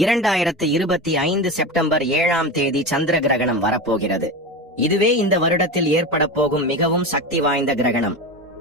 2025 September 7ஆம் தேதி சந்திர கிரகணம் வரப்போகிறது. இதுவே இந்த வருடத்தில் ஏற்பட போகும் மிகவும் சக்தி வாய்ந்த கிரகணம்.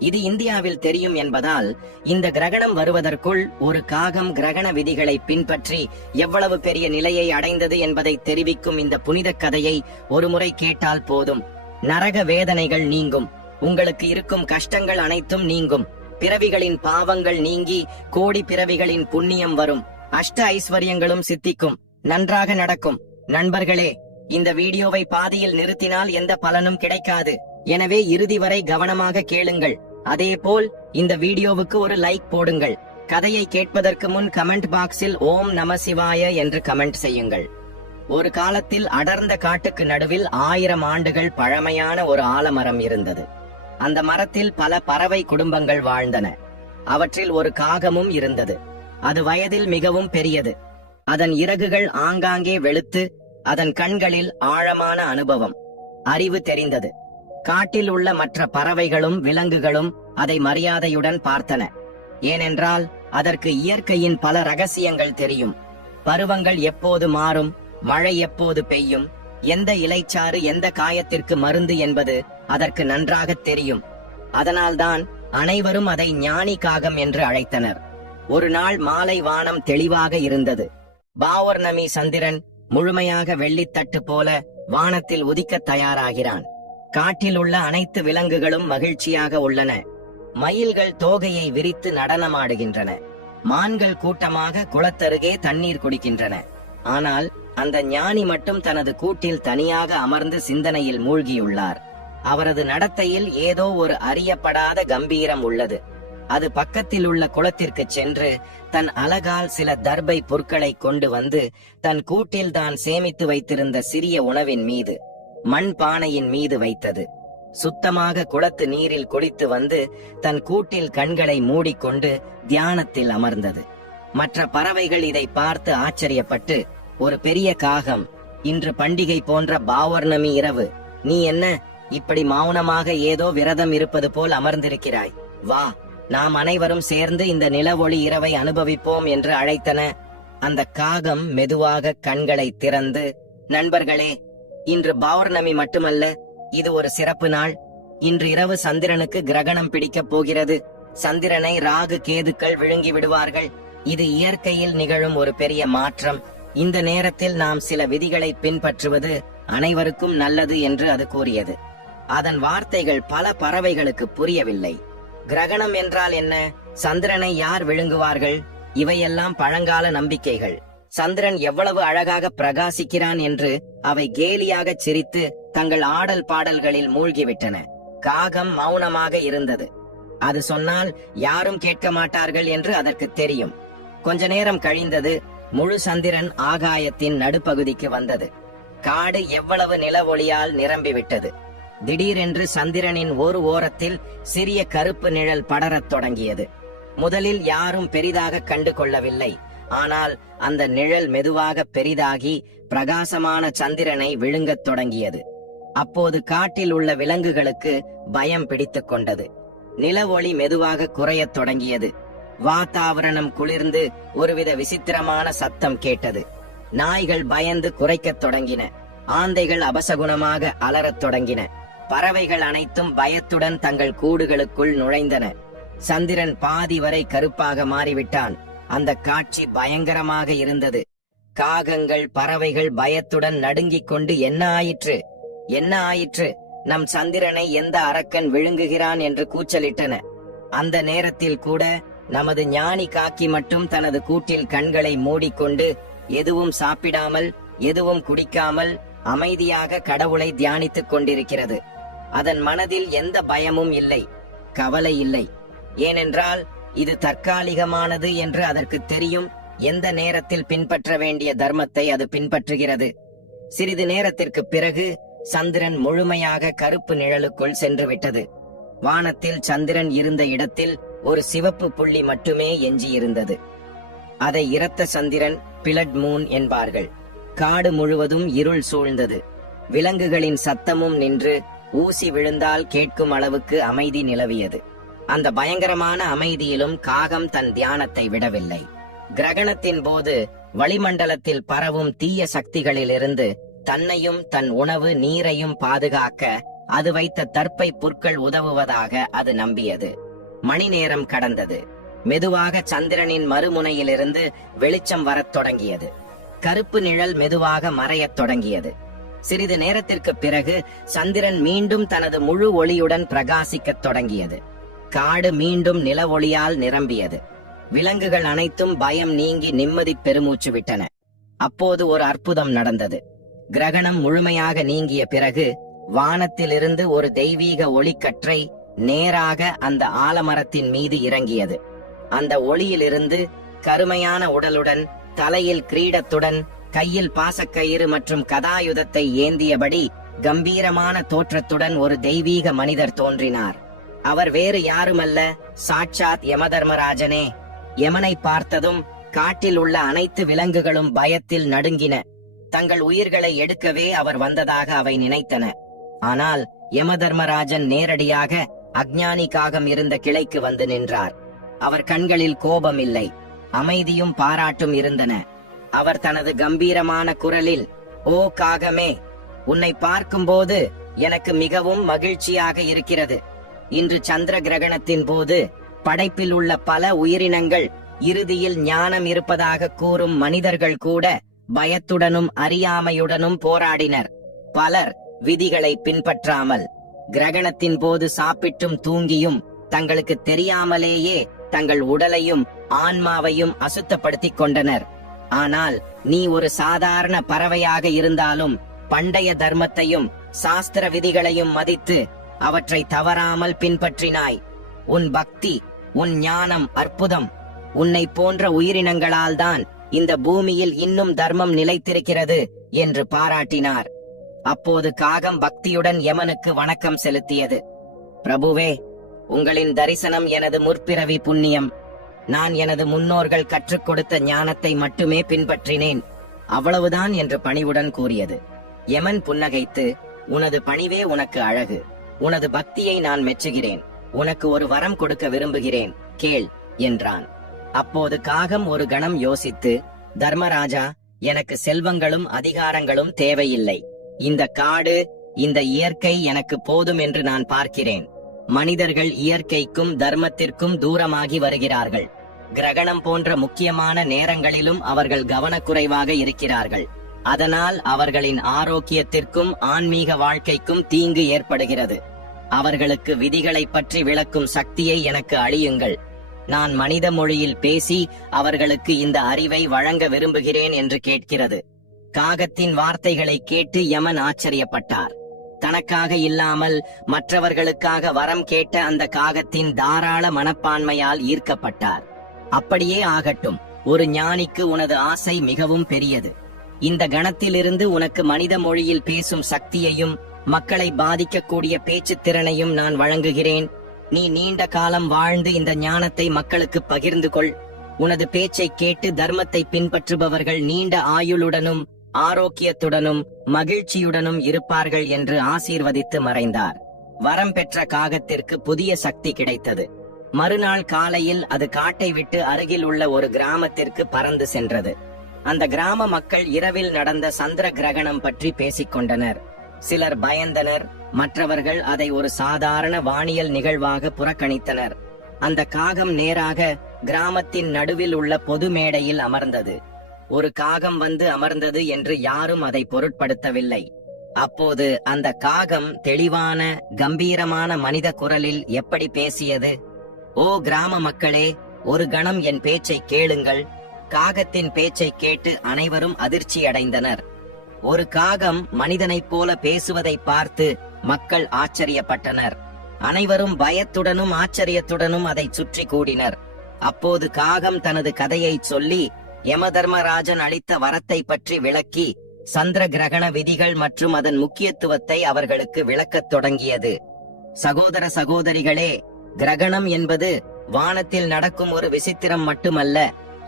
இது இந்தியாவில் தெரியும் என்பதால் இந்த கிரகணம் வருவதற்குள் ஒரு காகம் கிரகண விதிகளை பின்பற்றி எவ்வளவு பெரிய நிலையை அடைந்தது என்பதை தெரிவிக்கும் இந்த புனித கதையை ஒருமுறை கேட்டால் போதும். நரக வேதனைகள் நீங்கும், உங்களுக்கு இருக்கும் கஷ்டங்கள் அனைத்தும் நீங்கும், பிறவிகளின் பாவங்கள் நீங்கி கோடி பிறவிகளின் புண்ணியம் வரும், அஷ்ட ஐஸ்வர்யங்களும் சித்திக்கும், நன்றாக நடக்கும். நண்பர்களே, இந்த வீடியோவை பாதியில் நிறுத்தினால் எந்த பலனும் கிடைக்காது. எனவே இறுதி வரை கவனமாக கேளுங்கள். அதேபோல் இந்த வீடியோவுக்கு ஒரு லைக் போடுங்கள். கதையை கேட்பதற்கு முன் கமெண்ட் பாக்ஸில் ஓம் நம சிவாய என்று கமெண்ட் செய்யுங்கள். ஒரு காலத்தில் அடர்ந்த காட்டுக்கு நடுவில் 1000 ஆண்டுகள் பழமையான ஒரு ஆலமரம் இருந்தது. அந்த மரத்தில் பல பறவை குடும்பங்கள் வாழ்ந்தன. அவற்றில் ஒரு காகமும் இருந்தது. அது வயதில் மிகவும் பெரியது. அதன் இறகுகள் ஆங்காங்கே வெளுத்து, அதன் கண்களில் ஆழமான அனுபவம், அறிவு தெரிந்தது. காட்டில் உள்ள மற்ற பறவைகளும் விலங்குகளும் அதை மரியாதையுடன் பார்த்தன. ஏனென்றால் அதற்கு இயற்கையின் பல ரகசியங்கள் தெரியும். பருவங்கள் எப்போது மாறும், மழை எப்போது பெய்யும், எந்த இலைச்சாறு எந்த காயத்திற்கு மருந்து என்பது அதற்கு நன்றாக தெரியும். அதனால்தான் அனைவரும் அதை ஞானி காகம் என்று அழைத்தனர். ஒரு நாள் மாலை வானம் தெளிவாக இருந்தது. பௌர்ணமி சந்திரன் முழுமையாக வெள்ளித்தட்டு போல வானத்தில் உதிக்க தயாராகிறான். காட்டில் உள்ள அனைத்து விலங்குகளும் மகிழ்ச்சியாக உள்ளன. மயில்கள் தோகையை விரித்து நடனமாடுகின்றன. மான்கள் கூட்டமாக குளத்தருகே தண்ணீர் குடிக்கின்றன. ஆனால் அந்த ஞானி மட்டும் தனது கூட்டில் தனியாக அமர்ந்து சிந்தனையில் மூழ்கியுள்ளார். அவரது நடத்தையில் ஏதோ ஒரு அறியப்படாத கம்பீரம் உள்ளது. அது பக்கத்தில் உள்ள குளத்திற்கு சென்று தன் அலகால் சில தர்பை புற்களை கொண்டு வந்து தன் கூட்டில் தான் சேமித்து வைத்திருந்த சிறிய உணவின் மீது, மண் பானையின் மீது வைத்தது. சுத்தமாக குளத்து நீரில் குளித்து வந்து தன் கூட்டில் கண்களை மூடிக்கொண்டு தியானத்தில் அமர்ந்தது. மற்ற பறவைகள் இதை பார்த்து ஆச்சரியப்பட்டு, ஒரு பெரிய காகம், இன்று பண்டிகை போன்ற பௌர்ணமி இரவு, நீ என்ன இப்படி மௌனமாக ஏதோ விரதம் இருப்பது போல் அமர்ந்திருக்கிறாய்? வா, நாம் அனைவரும் சேர்ந்து இந்த நில ஒளி இரவை அனுபவிப்போம் என்று அழைத்தன. அந்த காகம் மெதுவாக கண்களை திறந்து, நண்பர்களே, இன்று பௌர்ணமி மட்டுமல்ல, இது ஒரு சிறப்பு நாள். இன்று இரவு சந்திரனுக்கு கிரகணம் பிடிக்கப் போகிறது. சந்திரனை ராகு கேதுக்கள் விழுங்கி விடுவார்கள். இது இயற்கையில் நிகழும் ஒரு பெரிய மாற்றம். இந்த நேரத்தில் நாம் சில விதிகளை பின்பற்றுவது அனைவருக்கும் நல்லது என்று அது கூறியது. அதன் வார்த்தைகள் பல பறவைகளுக்கு புரியவில்லை. கிரகணம் என்றால் என்ன? சந்திரனை யார் விழுங்குவார்கள்? இவையெல்லாம் பழங்கால நம்பிக்கைகள். சந்திரன் எவ்வளவு அழகாக பிரகாசிக்கிறான் என்று அவை கேலியாக சிரித்து தங்கள் ஆடல் பாடல்களில் மூழ்கிவிட்டன. காகம் மௌனமாக இருந்தது. அது சொன்னால் யாரும் கேட்க மாட்டார்கள் என்று அதற்கு தெரியும். கொஞ்ச நேரம் கழிந்தது. முழு சந்திரன் ஆகாயத்தின் நடுப்பகுதிக்கு வந்தது. காடு எவ்வளவு நில ஒளியால் நிரம்பிவிட்டது. திடீரென்று சந்திரனின் ஒரு ஓரத்தில் சிறிய கருப்பு நிழல் படரத் தொடங்கியது. முதலில் யாரும் பெரிதாக கண்டு கொள்ளவில்லை. ஆனால் அந்த நிழல் மெதுவாக பெரிதாகி பிரகாசமான சந்திரனை விழுங்கத் தொடங்கியது. அப்போது காட்டில் உள்ள விலங்குகளுக்கு பயம் பிடித்துக் கொண்டது. நில ஒளி மெதுவாக குறையத் தொடங்கியது. வாதாவரணம் குளிர்ந்து ஒருவித விசித்திரமான சத்தம் கேட்டது. நாய்கள் பயந்து குறைக்கத் தொடங்கின. ஆந்தைகள் அபசகுணமாக அலறத் தொடங்கின. பறவைகள் அனைத்தும் பயத்துடன் தங்கள் கூடுகளுக்குள் நுழைந்தன. சந்திரன் பாதி வரை கருப்பாக மாறிவிட்டான். அந்த காட்சி பயங்கரமாக இருந்தது. காகங்கள், பறவைகள் பயத்துடன் நடுங்கிக் கொண்டு என்ன ஆயிற்று, என்ன ஆயிற்று, நம் சந்திரனை எந்த அரக்கன் விழுங்குகிறான் என்று கூச்சலிட்டன. அந்த நேரத்தில் கூட நமது ஞானி காக்கி மட்டும் தனது கூட்டில் கண்களை மூடிக்கொண்டு எதுவும் சாப்பிடாமல் எதுவும் குடிக்காமல் அமைதியாக கடவுளை தியானித்துக் கொண்டிருக்கிறது. அதன் மனதில் எந்த பயமும் இல்லை, கவலை இல்லை. ஏனென்றால் இது தற்காலிகமானது என்று அதற்கு தெரியும். எந்த நேரத்தில் பின்பற்ற வேண்டிய தர்மத்தை அது பின்பற்றுகிறது. சிறிது நேரத்திற்கு பிறகு சந்திரன் முழுமையாக கருப்பு நிழலுக்குள் சென்று விட்டது. வானத்தில் சந்திரன் இருந்த இடத்தில் ஒரு சிவப்பு புள்ளி மட்டுமே எஞ்சியிருந்தது. அதை இரத்த சந்திரன், பிளட் மூன் என்பார்கள். காடு முழுவதும் இருள் சூழ்ந்தது. விலங்குகளின் சத்தமும் நின்று ஊசி விழுந்தால் கேட்கும் அளவுக்கு அமைதி நிலவியது. அந்த பயங்கரமான அமைதியிலும் காகம் தன் தியானத்தை விடவில்லை. கிரகணத்தின் போது வளிமண்டலத்தில் பரவும் தீய சக்திகளிலிருந்து தன்னையும் தன் உணவு நீரையும் பாதுகாக்க அது வைத்த தர்ப்பை புற்கள் உதவுவதாக அது நம்பியது. மணி நேரம் கடந்தது. மெதுவாக சந்திரனின் மறுமுனையிலிருந்து வெளிச்சம் வரத் தொடங்கியது. கருப்பு நிழல் மெதுவாக மறையத் தொடங்கியது. சிறிது நேரத்திற்கு பிறகு சந்திரன் மீண்டும் தனது முழு ஒளியுடன் பிரகாசிக்கத் தொடங்கியது. காடு மீண்டும் நில ஒளியால் நிரம்பியது. விலங்குகள் அனைத்தும் பயம் நீங்கி நிம்மதி பெருமூச்சு விட்டன. அப்போது ஒரு அற்புதம் நடந்தது. கிரகணம் முழுமையாக நீங்கிய பிறகு வானத்திலிருந்து ஒரு தெய்வீக ஒளிக்கற்றை நேராக அந்த ஆலமரத்தின் மீது இறங்கியது. அந்த ஒளியிலிருந்து கருமையான உடலுடன், தலையில் கிரீடத்துடன், கையில் பாசக்கயிறு மற்றும் கதாயுதத்தை ஏந்தியபடி கம்பீரமான தோற்றத்துடன் ஒரு தெய்வீக மனிதர் தோன்றினார். அவர் வேறு யாருமல்ல, சாட்சாத் யமதர்மராஜனே. யமனை பார்த்ததும் காட்டில் உள்ள அனைத்து விலங்குகளும் பயத்தில் நடுங்கின. தங்கள் உயிர்களை எடுக்கவே அவர் வந்ததாக அவை நினைத்தன. ஆனால் யமதர்மராஜன் நேரடியாக அஞ்ஞானி காகம் இருந்த கிளைக்கு வந்து நின்றார். அவர் கண்களில் கோபம் இல்லை, அமைதியும் பாராட்டும் இருந்தன. அவர் தனது கம்பீரமான குரலில், "ஓ காகமே, உன்னை பார்க்கும்போது எனக்கு மிகவும் மகிழ்ச்சியாக இருக்கிறது. இன்று சந்திர கிரகணத்தின் போது படைப்பில் உள்ள பல உயிரினங்கள் இறுதியில் ஞானம் இருப்பதாக கூறும் மனிதர்கள் கூட பயத்துடனும் அறியாமையுடனும் போராடினர். பலர் விதிகளை பின்பற்றாமல் கிரகணத்தின் போது சாப்பிட்டும் தூங்கியும் தங்களுக்கு தெரியாமலேயே தங்கள் உடலையும் ஆன்மாவையும் அசுத்தப்படுத்திக் கொண்டனர். ஆனால் நீ ஒரு சாதாரண பறவையாக இருந்தாலும் பண்டைய தர்மத்தையும் சாஸ்திர விதிகளையும் மதித்து அவற்றை தவறாமல் பின்பற்றினாய். உன் பக்தி, உன் ஞானம் அற்புதம். உன்னை போன்ற உயிரினங்களால் தான் இந்த பூமியில் இன்னும் தர்மம் நிலைத்திருக்கிறது" என்று பாராட்டினார். அப்போது காகம் பக்தியுடன் யமனுக்கு வணக்கம் செலுத்தியது. "பிரபுவே, உங்களின் தரிசனம் எனது முற்பிறவி புண்ணியம். நான் எனது முன்னோர்கள் கற்றுக் கொடுத்த ஞானத்தை மட்டுமே பின்பற்றினேன், அவ்வளவுதான்" என்று பணிவுடன் கூறியது. யமன் புன்னகைத்து, "உனது பணிவே உனக்கு அழகு. உனது பக்தியை நான் மெச்சுகிறேன். உனக்கு ஒரு வரம் கொடுக்க விரும்புகிறேன், கேள்" என்றான். அப்போது காகம் ஒரு கணம் யோசித்து, "தர்மராஜா, எனக்கு செல்வங்களும் அதிகாரங்களும் தேவையில்லை. இந்த காடு, இந்த இயற்கை எனக்கு போதும் என்று நான் பார்க்கிறேன். மனிதர்கள் இயற்கைக்கும் தர்மத்திற்கும் தூரமாகி வருகிறார்கள். கிரகணம் போன்ற முக்கியமான நேரங்களிலும் அவர்கள் கவனக்குறைவாக இருக்கிறார்கள். அதனால் அவர்களின் ஆரோக்கியத்திற்கும் ஆன்மீக வாழ்க்கைக்கும் தீங்கு ஏற்படுகிறது. அவர்களுக்கு விதிகளை பற்றி விளக்கும் சக்தியை எனக்கு அளியுங்கள். நான் மனித மொழியில் பேசி அவர்களுக்கு இந்த அறிவை வழங்க விரும்புகிறேன்" என்று கேட்கிறது. காகத்தின் வார்த்தைகளை கேட்டு யமன் ஆச்சரியப்பட்டார். தனக்காக இல்லாமல் மற்றவர்களுக்காக வரம் கேட்ட அந்த காகத்தின் தாராள மனப்பான்மையால் ஈர்க்கப்பட்டார். "அப்படியே ஆகட்டும். ஒரு ஞானிக்கு உனது ஆசை மிகவும் பெரியது. இந்த கணத்திலிருந்து உனக்கு மனித மொழியில் பேசும் சக்தியையும் மக்களை பாதிக்கக்கூடிய பேச்சு திறனையும் நான் வழங்குகிறேன். நீ நீண்ட காலம் வாழ்ந்து இந்த ஞானத்தை மக்களுக்கு பகிர்ந்து கொள். உனது பேச்சை கேட்டு தர்மத்தை பின்பற்றுபவர்கள் நீண்ட ஆயுளுடனும் ஆரோக்கியத்துடனும் மகிழ்ச்சியுடனும் இருப்பார்கள்" என்று ஆசீர்வதித்து மறைந்தார். வரம் பெற்ற காகத்திற்கு புதிய சக்தி கிடைத்தது. மறுநாள் காலையில் அது காட்டை விட்டு அருகில் உள்ள ஒரு கிராமத்திற்கு பறந்து சென்றது. அந்த கிராம மக்கள் இரவில் நடந்த சந்திர கிரகணம் பற்றி பேசிக் கொண்டனர். சிலர் பயந்தனர், மற்றவர்கள் அதை ஒரு சாதாரண வானியல் நிகழ்வாக புறக்கணித்தனர். அந்த காகம் நேராக கிராமத்தின் நடுவில் உள்ள பொது மேடையில் அமர்ந்தது. ஒரு காகம் வந்து அமர்ந்தது என்று யாரும் அதை பொருட்படுத்தவில்லை. அப்போது அந்த காகம் தெளிவான கம்பீரமான மனித குரலில் எப்படி பேசியது? "ஓ கிராம மக்களே, ஒரு கணம் என் பேச்சை கேளுங்கள்." காகத்தின் பேச்சை கேட்டு அனைவரும் அதிர்ச்சியடைந்தனர். ஒரு காகம் மனிதனைப் போல பேசுவதை பார்த்து மக்கள் ஆச்சரியப்பட்டனர். அனைவரும் பயத்துடனும் ஆச்சரியத்துடனும் அதை சுற்றி கூடினர். அப்போது காகம் தனது கதையை சொல்லி யமதர்மராஜன் அளித்த வரத்தை பற்றி விளக்கி சந்திர கிரகண விதிகள் மற்றும் அதன் முக்கியத்துவத்தை அவர்களுக்கு விளக்கத் தொடங்கியது. "சகோதர சகோதரிகளே, கிரகணம் என்பது வானத்தில் நடக்கும் ஒரு விசித்திரம் மட்டுமல்ல.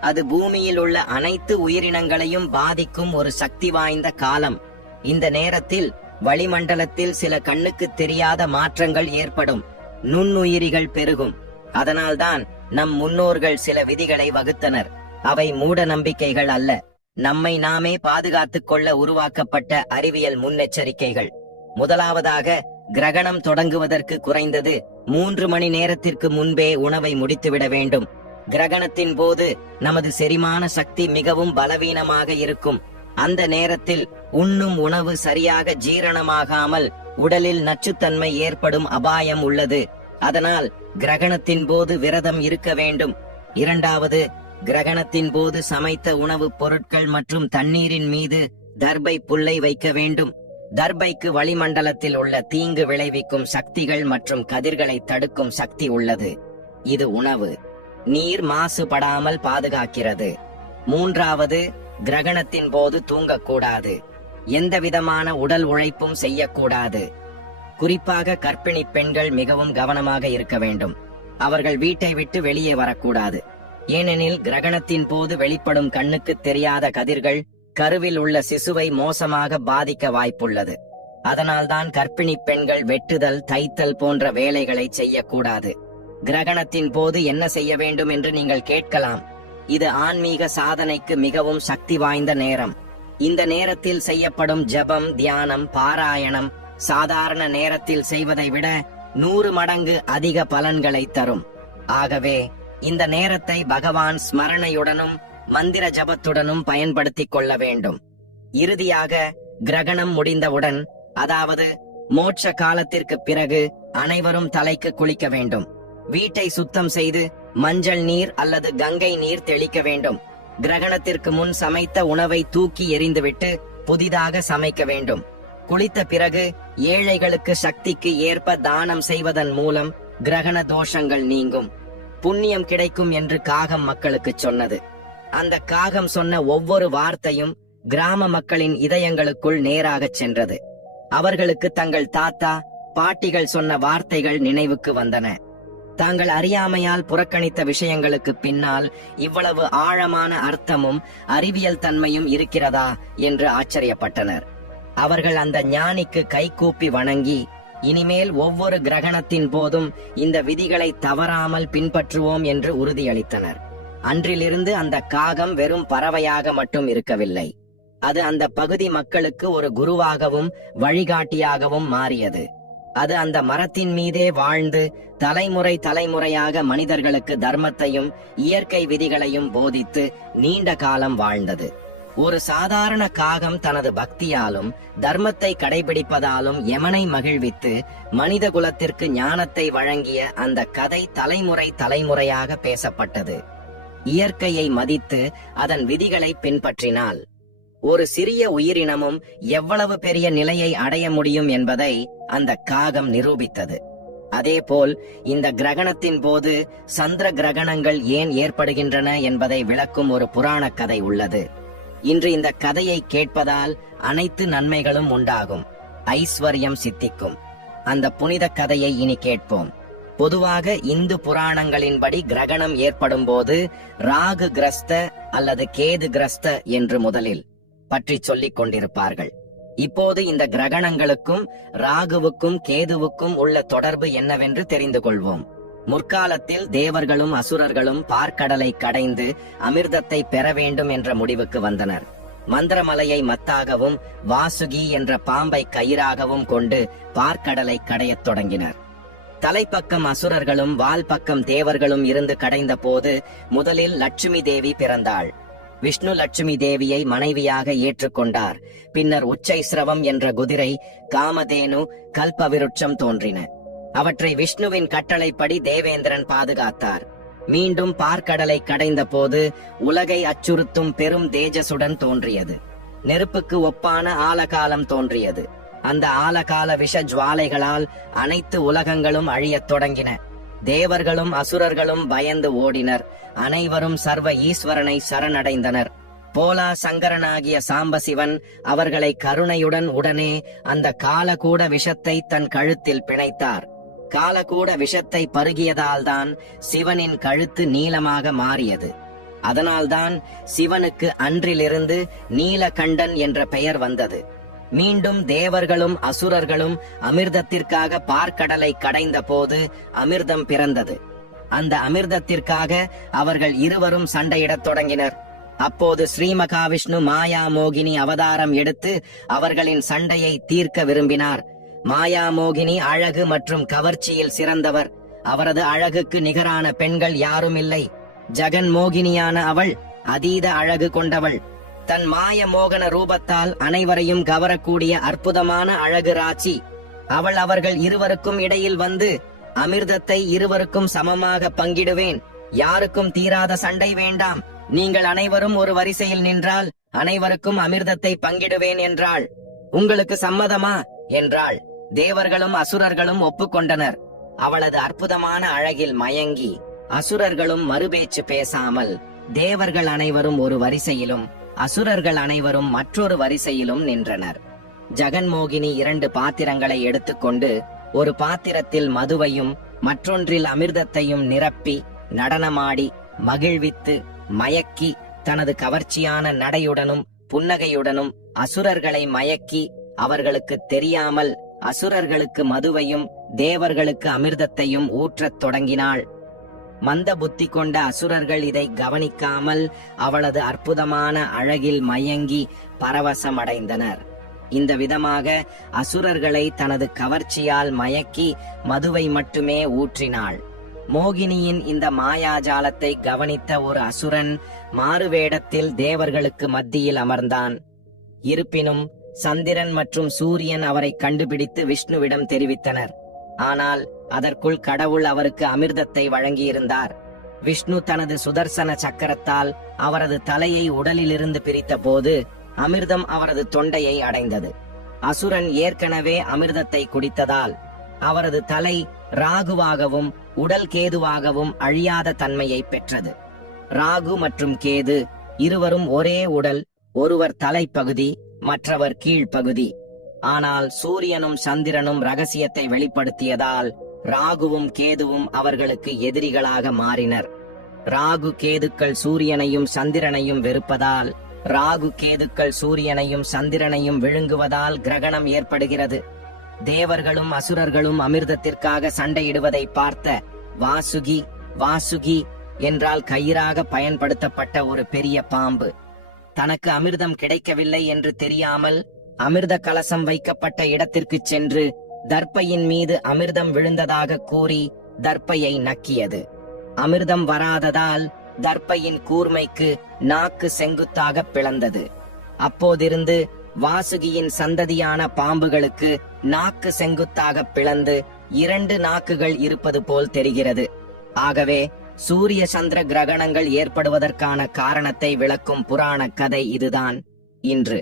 அது பூமியில் உள்ள அனைத்து உயிரினங்களையும் பாதிக்கும் ஒரு சக்தி வாய்ந்த காலம். இந்த நேரத்தில் வளிமண்டலத்தில் சில கண்ணுக்கு தெரியாத மாற்றங்கள் ஏற்படும். நுண்ணுயிரிகள் பெருகும். அதனால்தான் நம் முன்னோர்கள் சில விதிகளை வகுத்தனர். அவை மூட நம்பிக்கைகள் அல்ல, நம்மை நாமே பாதுகாத்துக் கொள்ள உருவாக்கப்பட்ட அறிவியல் முன்னெச்சரிக்கைகள். முதலாவதாக, கிரகணம் தொடங்குவதற்கு குறைந்தது 3 மணி நேரத்திற்கு முன்பே உணவை முடித்துவிட வேண்டும். கிரகணத்தின் போது நமது செரிமான சக்தி மிகவும் பலவீனமாக இருக்கும். அந்த நேரத்தில் உண்ணும் உணவு சரியாக ஜீரணமாகாமல் உடலில் நச்சுத்தன்மை ஏற்படும் அபாயம் உள்ளது. அதனால் கிரகணத்தின் போது விரதம் இருக்க வேண்டும். இரண்டாவது, கிரகணத்தின் போது சமைத்த உணவுப் பொருட்கள் மற்றும் தண்ணீரின் மீது தர்பை புல்லை வைக்க வேண்டும். தர்பைக்கு வளிமண்டலத்தில் உள்ள தீங்கு விளைவிக்கும் சக்திகள் மற்றும் கதிர்களை தடுக்கும் சக்தி உள்ளது. இது உணவு, நீர் மாசுபடாமல் பாதுகாக்கிறது. மூன்றாவது, கிரகணத்தின் போது தூங்கக்கூடாது. எந்தவிதமான உடல் உழைப்பும் செய்யக்கூடாது. குறிப்பாக கர்ப்பிணி பெண்கள் மிகவும் கவனமாக இருக்க வேண்டும். அவர்கள் வீட்டை விட்டு வெளியே வரக்கூடாது. ஏனெனில் கிரகணத்தின் போது வெளிப்படும் கண்ணுக்கு தெரியாத கதிர்கள் கருவில் உள்ள சிசுவை மோசமாக பாதிக்க வாய்ப்புள்ளது. அதனால்தான் கர்ப்பிணி பெண்கள் வெட்டுதல், தைத்தல் போன்ற வேலைகளை செய்யக்கூடாது. கிரகணத்தின் போது என்ன செய்ய வேண்டும் என்று நீங்கள் கேட்கலாம். இது ஆன்மீக சாதனைக்கு மிகவும் சக்தி வாய்ந்த நேரம். இந்த நேரத்தில் செய்யப்படும் ஜபம், தியானம், பாராயணம் சாதாரண நேரத்தில் செய்வதை விட 100 மடங்கு அதிக பலன்களை தரும். ஆகவே இந்த நேரத்தை பகவான் ஸ்மரணையுடனும் மந்திர ஜபத்துடனும் பயன்படுத்திக் கொள்ள வேண்டும். இறுதியாக, கிரகணம் முடிந்தவுடன், அதாவது மோட்ச காலத்திற்கு பிறகு அனைவரும் தலைக்கு குளிக்க வேண்டும். வீட்டை சுத்தம் செய்து மஞ்சள் நீர் அல்லது கங்கை நீர் தெளிக்க வேண்டும். கிரகணத்திற்கு முன் சமைத்த உணவை தூக்கி எறிந்துவிட்டு புதிதாக சமைக்க வேண்டும். குளித்த பிறகு ஏழைகளுக்கு சக்திக்கு ஏற்ப தானம் செய்வதன் மூலம் கிரகண தோஷங்கள் நீங்கும். புண்ணியம் கிடைக்கும் என்று காகம் மக்களுக்கு சொன்னது. அந்த காகம் சொன்ன ஒவ்வொரு வார்த்தையும் கிராம மக்களின் இதயங்களுக்குள் நேராக சென்றது. அவர்களுக்கு தங்கள் தாத்தா, பாட்டிகள் சொன்ன வார்த்தைகள் நினைவுக்கு வந்தன. தாங்கள் அறியாமையால் புறக்கணித்த விஷயங்களுக்கு பின்னால் இவ்வளவு ஆழமான அர்த்தமும் அறிவியல் தன்மையும் இருக்கிறதா என்று ஆச்சரியப்பட்டனர். அவர்கள் அந்த ஞானிக்கு கைகூப்பி வணங்கி, இனிமேல் ஒவ்வொரு கிரகணத்தின் போதும் இந்த விதிகளை தவறாமல் பின்பற்றுவோம் என்று உறுதியளித்தனர். அன்றிலிருந்து அந்த காகம் வெறும் பறவையாக மட்டும் இருக்கவில்லை. அது அந்த பகுதி மக்களுக்கு ஒரு குருவாகவும் வழிகாட்டியாகவும் மாறியது. அது அந்த மரத்தின் மீதே வாழ்ந்து தலைமுறை தலைமுறையாக மனிதர்களுக்கு தர்மத்தையும் இயற்கை விதிகளையும் போதித்து நீண்ட காலம் வாழ்ந்தது. ஒரு சாதாரண காகம் தனது பக்தியாலும் தர்மத்தை கடைபிடிப்பதாலும் யமனை மகிழ்வித்து மனித குலத்திற்கு ஞானத்தை வழங்கிய அந்த கதை தலைமுறை தலைமுறையாக பேசப்பட்டது. இயற்கையை மதித்து அதன் விதிகளை பின்பற்றினால் ஒரு சிறிய உயிரினமும் எவ்வளவு பெரிய நிலையை அடைய முடியும் என்பதை அந்த காகம் நிரூபித்தது. அதேபோல் இந்த கிரகணத்தின் போது சந்திர கிரகணங்கள் ஏன் ஏற்படுகின்றன என்பதை விளக்கும் ஒரு புராண கதை உள்ளது. இன்று இந்த கதையை கேட்பதால் அனைத்து நன்மைகளும் உண்டாகும், ஐஸ்வர்யம் சித்திக்கும். அந்த புனித கதையை இனி கேட்போம். பொதுவாக இந்து புராணங்களின்படி கிரகணம் ஏற்படும் போது ராகு கிரஸ்த அல்லது கேது கிரஸ்த என்று முதலில் பற்றி சொல்லிக் கொண்டிருப்பார்கள். இப்போது இந்த கிரகணங்களுக்கும் ராகுவுக்கும் கேதுவுக்கும் உள்ள தொடர்பு என்னவென்று தெரிந்து கொள்வோம். முற்காலத்தில் தேவர்களும் அசுரர்களும் பார்க்கடலை கடைந்து அமிர்தத்தை பெற வேண்டும் என்ற முடிவுக்கு வந்தனர். மந்திரமலையை மத்தாகவும் வாசுகி என்ற பாம்பை கயிறாகவும் கொண்டு பார்க்கடலை கடையத் தொடங்கினர். தலைப்பக்கம் அசுரர்களும் வால் பக்கம் தேவர்களும் இருந்து கடைந்த போது முதலில் லட்சுமி தேவி பிறந்தாள். விஷ்ணு லட்சுமி தேவியை மனைவியாக ஏற்றுக்கொண்டார். பின்னர் உச்சைஸ்ரவம் என்ற குதிரை, காமதேனு, கல்பவிருட்சம் தோன்றின. அவற்றை விஷ்ணுவின் கட்டளைப்படி தேவேந்திரன் பாதுகாத்தார். மீண்டும் பார்க்கடலை கடைந்த போது உலகை அச்சுறுத்தும் பெரும் தேஜசுடன் தோன்றியது. நெருப்புக்கு ஒப்பான ஆலகாலம் தோன்றியது. அந்த ஆலகால விஷ ஜுவாலைகளால் அனைத்து உலகங்களும் அழியத் தொடங்கின. தேவர்களும் அசுரர்களும் பயந்து ஓடினர். அனைவரும் சர்வ ஈஸ்வரனை சரணடைந்தனர். போலா சங்கரனாகிய சாம்பசிவன் அவர்களை கருணையுடன் உடனே அந்த காலகூட விஷத்தை தன் கழுத்தில் பிணைத்தார். காலகூட விஷத்தை பருகியதால்தான் சிவனின் கழுத்து நீலமாக மாறியது. அதனால்தான் சிவனுக்கு அன்றிலிருந்து நீலகண்டன் என்ற பெயர் வந்தது. மீண்டும் தேவர்களும் அசுரர்களும் அமிர்தத்திற்காக பார்க்கடலை கடைந்த போது அமிர்தம் பிறந்தது. அந்த அமிர்தத்திற்காக அவர்கள் இருவரும் சண்டையிடத் தொடங்கினர். அப்போது ஸ்ரீ மகாவிஷ்ணு மாயா மோகினி அவதாரம் எடுத்து அவர்களின் சண்டையை தீர்க்க விரும்பினார். மாயா மோகினி அழகு மற்றும் கவர்ச்சியில் சிறந்தவர். அவரது அழகுக்கு நிகரான பெண்கள் யாரும் இல்லை. ஜெகன் மோகினியான அவள் அதீத அழகு கொண்டவள். தன் மாய மோகன ரூபத்தால் அனைவரையும் கவரக்கூடிய அற்புதமான அழகு ராட்சி அவள். அவர்கள் இருவருக்கும் இடையில் வந்து, அமிர்தத்தை இருவருக்கும் சமமாக பங்கிடுவேன், யாருக்கும் தீராத சண்டை வேண்டாம், நீங்கள் அனைவரும் ஒரு வரிசையில் நின்றால் அனைவருக்கும் அமிர்தத்தை பங்கிடுவேன் என்றாள். உங்களுக்கு சம்மதமா என்றாள். தேவர்களும் அசுரர்களும் ஒப்புக்கொண்டனர். அவளது அற்புதமான அழகில் மயங்கி அசுரர்களும் மறுபேச்சு பேசாமல் தேவர்கள் அனைவரும் ஒரு வரிசையிலும் அசுரர்கள் அனைவரும் மற்றொரு வரிசையிலும் நின்றனர். ஜெகன்மோகினி 2 பாத்திரங்களை எடுத்துக்கொண்டு ஒரு பாத்திரத்தில் மதுவையும் மற்றொன்றில் அமிர்தத்தையும் நிரப்பி நடனமாடி மகிழ்வித்து மயக்கி தனது கவர்ச்சியான நடையுடனும் புன்னகையுடனும் அசுரர்களை மயக்கி அவர்களுக்கு தெரியாமல் அசுரர்களுக்கு மதுவையும் தேவர்களுக்கு அமிர்தத்தையும் ஊற்றத் தொடங்கினாள். மந்த புத்தி கொண்ட அசுரர்கள் இதை கவனிக்காமல் அவளது அற்புதமான அழகில் மயங்கி பரவசமடைந்தனர். இந்த விதமாக அசுரர்களை தனது கவர்ச்சியால் மயக்கி மதுவை மட்டுமே ஊற்றினாள். மோகினியின் இந்த மாயாஜாலத்தை கவனித்த ஒரு அசுரன் மாறுவேடத்தில் தேவர்களுக்கு மத்தியில் அமர்ந்தான். இருப்பினும் சந்திரன் மற்றும் சூரியன் அவரை கண்டுபிடித்து விஷ்ணுவிடம் தெரிவித்தனர். ஆனால் அதற்குள் கடவுள் அவருக்கு அமிர்தத்தை வழங்கியிருந்தார். விஷ்ணு தனது சுதர்சன சக்கரத்தால் அவரது தலையை உடலிலிருந்து பிரித்த போது அமிர்தம் அவரது தொண்டையை அடைந்தது. அசுரன் ஏற்கனவே அமிர்தத்தை குடித்ததால் அவரது தலை ராகுவாகவும் உடல் கேதுவாகவும் அழியாத தன்மையை பெற்றது. ராகு மற்றும் கேது இருவரும் ஒரே உடல், ஒருவர் தலைப்பகுதி மற்றவர் கீழ்ப்பகுதி. ஆனால் சூரியனும் சந்திரனும் ரகசியத்தை வெளிப்படுத்தியதால் ராகுவும் கேதுவும் அவர்களுக்கு எதிரிகளாக மாறினர். ராகு கேதுக்கள் சூரியனையும் சந்திரனையும் வெறுப்பதால் ராகு கேதுக்கள் சூரியனையும் சந்திரனையும் விழுங்குவதால் கிரகணம் ஏற்படுகிறது. தேவர்களும் அசுரர்களும் அமிர்தத்திற்காக சண்டையிடுவதை பார்த்த வாசுகி, வாசுகி என்றால் கயிறாக பயன்படுத்தப்பட்ட ஒரு பெரிய பாம்பு, தனக்கு அமிர்தம் கிடைக்கவில்லை என்று தெரியாமல் அமிர்த கலசம் வைக்கப்பட்ட இடத்திற்கு சென்று தர்ப்பையின் மீது அமிர்தம் விழுந்ததாக கூறி தர்ப்பையை நக்கியது. அமிர்தம் வராததால் தர்ப்பையின் கூர்மைக்கு நாக்கு செங்குத்தாக பிளந்தது. அப்போதிருந்து வாசுகியின் சந்ததியான பாம்புகளுக்கு நாக்கு செங்குத்தாக பிளந்து 2 நாக்குகள் இருப்பது போல் தெரிகிறது. ஆகவே சூரிய சந்திர கிரகணங்கள் ஏற்படுவதற்கான காரணத்தை விளக்கும் புராண கதை இதுதான். இன்று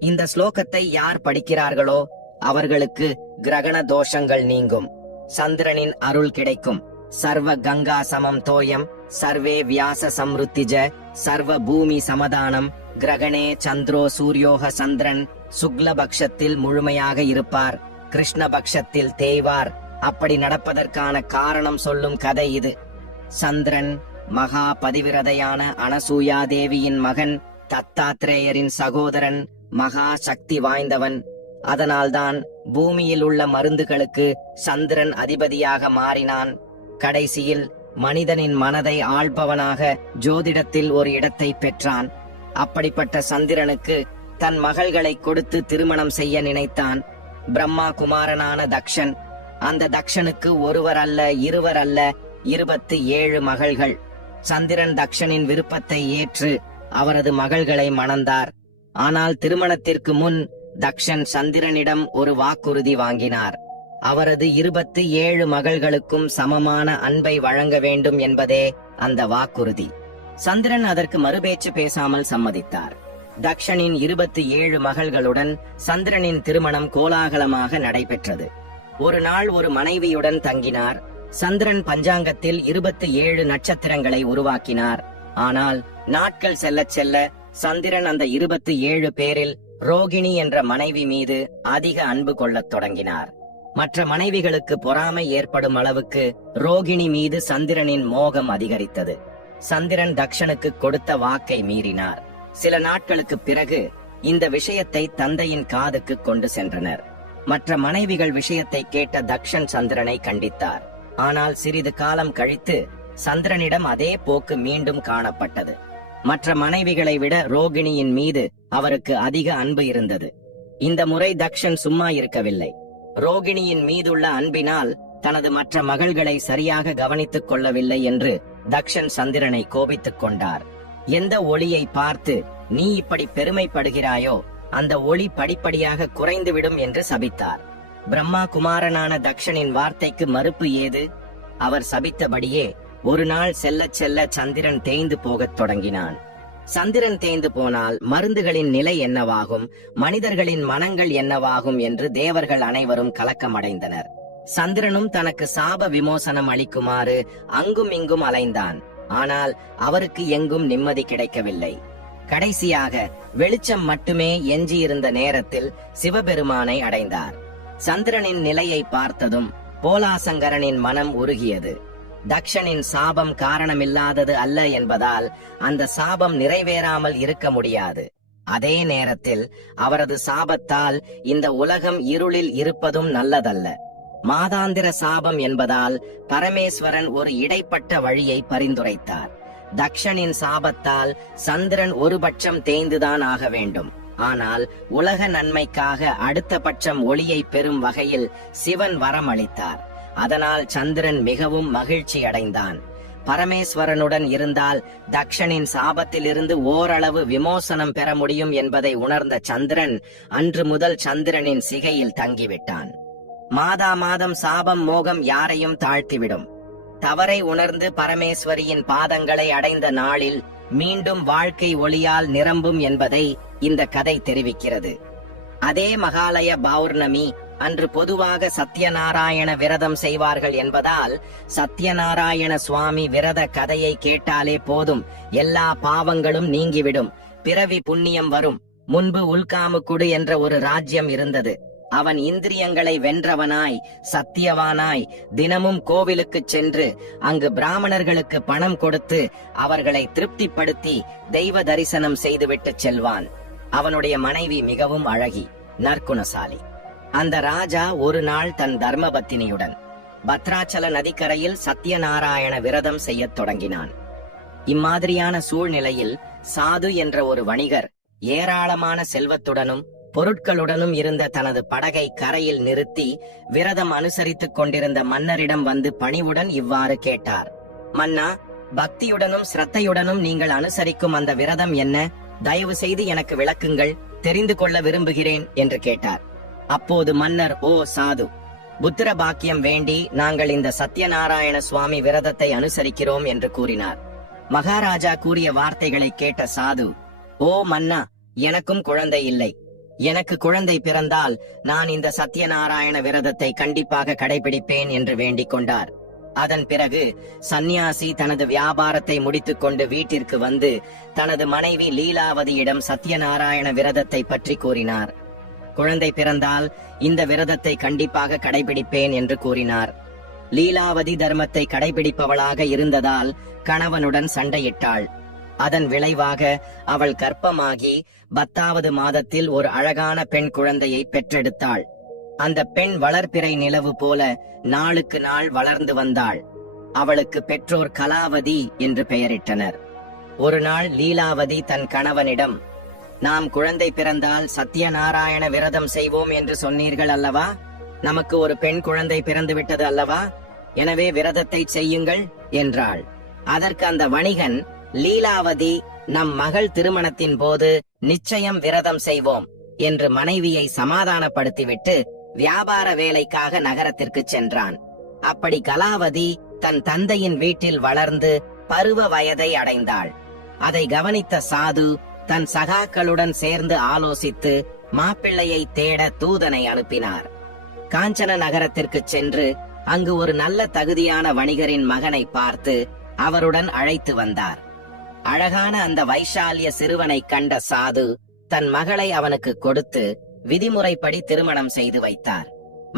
இந்த ஸ்லோகத்தை யார் படிக்கிறார்களோ அவர்களுக்கு கிரகண தோஷங்கள் நீங்கும், சந்திரனின் அருள் கிடைக்கும். சர்வ கங்கா சமம் தோயம் சர்வே வியாச சம்ருத்திஜ சர்வ பூமி சமதானம் கிரகணே சந்திரோ சூரியோக. சந்திரன் சுக்லபக்ஷத்தில் முழுமையாக இருப்பார், கிருஷ்ணபக்ஷத்தில் தேய்வார். அப்படி நடப்பதற்கான காரணம் சொல்லும் கதை இது. சந்திரன் மகா பதிவிரதையான அனசூயா தேவியின் மகன், தத்தாத்ரேயரின் சகோதரன், மகா சக்தி வாய்ந்தவன். அதனால்தான் பூமியில் உள்ள மருந்துகளுக்கு சந்திரன் அதிபதியாக மாறினான். கடைசியில் மனிதனின் மனதை ஆள்பவனாக ஜோதிடத்தில் ஒரு இடத்தை பெற்றான். அப்படிப்பட்ட சந்திரனுக்கு தன் மகள்களை கொடுத்து திருமணம் செய்ய நினைத்தான் பிரம்மா குமாரனான தக்ஷன். அந்த தக்ஷனுக்கு ஒருவர் அல்ல, இருவர் அல்ல, 27 மகள்கள். சந்திரன் தக்ஷனின் விருப்பத்தை ஏற்று அவரது மகள்களை மணந்தார். ஆனால் திருமணத்திற்கு முன் தக்ஷன் சந்திரனிடம் ஒரு வாக்குறுதி வாங்கினார். அவரது 27 மகள்களுக்கும் சமமான அன்பை வழங்க வேண்டும் என்பதே அந்த வாக்குறுதி. சந்திரன் அதற்கு மறுபேச்சு பேசாமல் சம்மதித்தார். தக்ஷனின் 27 மகள்களுடன் சந்திரனின் திருமணம் கோலாகலமாக நடைபெற்றது. ஒரு நாள் ஒரு மனைவியுடன் தங்கினார். சந்திரன் பஞ்சாங்கத்தில் 27 நட்சத்திரங்களை உருவாக்கினார். ஆனால் நாட்கள் செல்லச் செல்ல சந்திரன் அந்த 27 பேரில் ரோகிணி என்ற மனைவி மீது அதிக அன்பு கொள்ளத் தொடங்கினார். மற்ற மனைவிகளுக்கு பொறாமை ஏற்படும் அளவுக்கு ரோகிணி மீது சந்திரனின் மோகம் அதிகரித்தது. சந்திரன் தக்ஷனுக்கு கொடுத்த வாக்கை மீறினார். சில நாட்களுக்கு பிறகு இந்த விஷயத்தை தந்தையின் காதுக்கு கொண்டு சென்றனர். மற்ற மனைவிகள் விஷயத்தை கேட்ட தக்ஷன் சந்திரனை கண்டித்தார். ஆனால் சிறிது காலம் கழித்து சந்திரனிடம் அதே போக்கு மீண்டும் காணப்பட்டது. மற்ற மனைவிகளை விட ரோகிணியின் மீது அவருக்கு அதிக அன்பு இருந்தது. இந்த முறை தக்ஷன் சும்மா இருக்கவில்லை. ரோகிணியின் மீதுள்ள அன்பினால் தனது மற்ற மகள்களை சரியாக கவனித்துக் கொள்ளவில்லை என்று தக்ஷன் சந்திரனை கோபித்துக் கொண்டார். எந்த ஒளியை பார்த்து நீ இப்படி பெருமைப்படுகிறாயோ அந்த ஒளி படிப்படியாக குறைந்துவிடும் என்று சபித்தார். பிரம்மா குமாரனான தக்ஷனின் வார்த்தைக்கு மறுப்பு ஏது? அவர் சபித்தபடியே ஒரு நாள் செல்ல செல்ல சந்திரன் தேய்ந்து போகத் தொடங்கினான். சந்திரன் தேய்ந்து போனால் மருந்துகளின் நிலை என்னவாகும், மனிதர்களின் மனங்கள் என்னவாகும் என்று தேவர்கள் அனைவரும் கலக்கமடைந்தனர். சந்திரனும் தனக்கு சாப விமோசனம் அளிக்குமாறு அங்கும் இங்கும் அலைந்தான். ஆனால் அவருக்கு எங்கும் நிம்மதி கிடைக்கவில்லை. கடைசியாக வெளிச்சம் மட்டுமே எஞ்சியிருந்த நேரத்தில் சிவபெருமானை அடைந்தார். சந்திரனின் நிலையை பார்த்ததும் போலாசங்கரனின் மனம் உருகியது. தக்ஷனின் சாபம் காரணமில்லாதது அல்ல என்பதால் அந்த சாபம் நிறைவேறாமல் இருக்க முடியாது. அதே நேரத்தில் அவரது சாபத்தால் இந்த உலகம் இருளில் இருப்பதும் நல்லதல்ல. மாதாந்திர சாபம் என்பதால் பரமேஸ்வரன் ஒரு இடைப்பட்ட வழியை பரிந்துரைத்தார். தக்ஷனின் சாபத்தால் சந்திரன் ஒரு பட்சம் தேய்ந்துதான் ஆக வேண்டும். ஆனால் உலக நன்மைக்காக அடுத்த பட்சம் ஒளியை பெறும் வகையில் சிவன் வரம் அளித்தார். அதனால் சந்திரன் மிகவும் மகிழ்ச்சி அடைந்தான். பரமேஸ்வரனுடன் இருந்தால் தக்ஷனின் சாபத்திலிருந்து ஓரளவு விமோசனம் பெற முடியும் என்பதை உணர்ந்த சந்திரன் அன்று முதல் சந்திரனின் சிகையில் தங்கிவிட்டான். மாதா மாதம் சாபம் மோகம் யாரையும் தாழ்த்திவிடும். தவறை உணர்ந்து பரமேஸ்வரியின் பாதங்களை அடைந்த நாளில் மீண்டும் வாழ்க்கை ஒளியால் நிரம்பும் என்பதை இந்த கதை தெரிவிக்கிறது. அதே மகாலய பௌர்ணமி அன்று பொதுவாக சத்யநாராயண விரதம் செய்வார்கள் என்பதால் சத்யநாராயண சுவாமி விரத கதையை கேட்டாலே போதும், எல்லா பாவங்களும் நீங்கிவிடும், பிறவி புண்ணியம் வரும். முன்பு உல்காமுக்குடு என்ற ஒரு ராஜ்யம் இருந்தது. அவன் இந்திரியங்களை வென்றவனாய் சத்தியவானாய் தினமும் கோவிலுக்கு சென்று அங்கு பிராமணர்களுக்கு பணம் கொடுத்து அவர்களை திருப்திப்படுத்தி தெய்வ தரிசனம் செய்துவிட்டு செல்வான். அவனுடைய மனைவி மிகவும் அழகி, நற்குணசாலி. அந்த ராஜா ஒரு நாள் தன் தர்மபத்தினியுடன் பத்ராச்சல நதிக்கரையில் சத்யநாராயண விரதம் செய்யத் தொடங்கினான். இம்மாதிரியான சூழ்நிலையில் சாது என்ற ஒரு வணிகர் ஏராளமான செல்வத்துடனும் பொருட்களுடனும் இருந்த தனது படகை கரையில் நிறுத்தி விரதம் அனுசரித்துக் கொண்டிருந்த மன்னரிடம் வந்து பணிவுடன் இவ்வாறு கேட்டார். மன்னா, பக்தியுடனும் சிரத்தையுடனும் நீங்கள் அனுசரிக்கும் அந்த விரதம் என்ன? தயவு செய்து எனக்கு விளக்குங்கள், தெரிந்து கொள்ள விரும்புகிறேன் என்று கேட்டார். அப்போது மன்னர், ஓ சாது, புத்திர பாக்கியம் வேண்டி நாங்கள் இந்த சத்யநாராயண சுவாமி விரதத்தை அனுசரிக்கிறோம் என்று கூறினார். மகாராஜா கூறிய வார்த்தைகளை கேட்ட சாது, ஓ மன்னா, எனக்கும் குழந்தை இல்லை. எனக்கு குழந்தை பிறந்தால் நான் இந்த சத்யநாராயண விரதத்தை கண்டிப்பாக கடைபிடிப்பேன் என்று வேண்டிக் கொண்டார். அதன் பிறகு சந்நியாசி தனது வியாபாரத்தை முடித்துக் கொண்டு வீட்டிற்கு வந்து தனது மனைவி லீலாவதியிடம் சத்யநாராயண விரதத்தை பற்றி கூறினார். குழந்தை பிறந்தால் இந்த விரதத்தை கண்டிப்பாக கடைபிடிப்பேன் என்று கூறினார். லீலாவதி தர்மத்தை கடைபிடிப்பவளாக இருந்ததால் கணவனுடன் சண்டையிட்டாள். அதன் விளைவாக அவள் கர்ப்பமாகி 10வது மாதத்தில் ஒரு அழகான பெண் குழந்தையை பெற்றெடுத்தாள். அந்த பெண் வளர்பிறை நிலவு போல நாளுக்கு நாள் வளர்ந்து வந்தாள். அவளுக்கு பெற்றோர் கலாவதி என்று பெயரிட்டனர். ஒரு நாள் லீலாவதி தன் கணவனிடம், நாம் குழந்தை பிறந்தால் சத்யநாராயண விரதம் செய்வோம் என்று சொன்னீர்கள் அல்லவா? நமக்கு ஒரு பெண் குழந்தை பிறந்து விட்டது அல்லவா? எனவே விரதத்தை செய்யுங்கள் என்றாள். அதற்கு அந்த வணிகன், லீலாவதி, நம் மகள் திருமணத்தின் போது நிச்சயம் விரதம் செய்வோம் என்று மனைவியை சமாதானப்படுத்திவிட்டு வியாபார வேலைக்காக நகரத்திற்கு சென்றான். அப்படி கலாவதி தன் தந்தையின் வீட்டில் வளர்ந்து பருவ வயதை அடைந்தாள். அதை கவனித்த சாது தன் சகாக்களுடன் சேர்ந்து ஆலோசித்து மாப்பிள்ளையை தேட தூதனை அனுப்பினார். காஞ்சன நகரத்திற்கு சென்று அங்கு ஒரு நல்ல தகுதியான வணிகரின் மகனை பார்த்து அவருடன் அழைத்து வந்தார். அழகான அந்த வைஷாலிய சிறுவனை கண்ட சாது தன் மகளை அவனுக்கு கொடுத்து விதிமுறைப்படி திருமணம் செய்து வைத்தார்.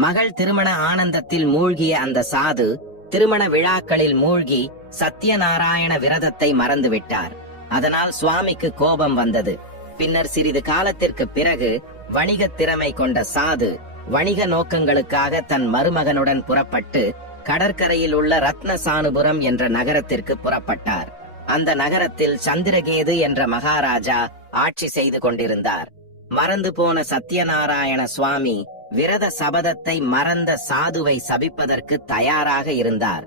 மகள் திருமண ஆனந்தத்தில் மூழ்கிய அந்த சாது திருமண விழாக்களில் மூழ்கி சத்யநாராயண விரதத்தை மறந்துவிட்டார். அதனால் சுவாமிக்கு கோபம் வந்தது. பின்னர் சிறிது காலத்திற்கு பிறகு வணிக திறமை கொண்ட சாது வணிக நோக்கங்களுக்காக தன் மருமகனுடன் புறப்பட்டு கடற்கரையில் உள்ள ரத்னசானுபுரம் என்ற நகரத்திற்கு புறப்பட்டார். அந்த நகரத்தில் சந்திரகேது என்ற மகாராஜா ஆட்சி செய்து கொண்டிருந்தார். மறந்து போன சத்யநாராயண சுவாமி விரத சபதத்தை மறந்த சாதுவை சபிப்பதற்கு தயாராக இருந்தார்.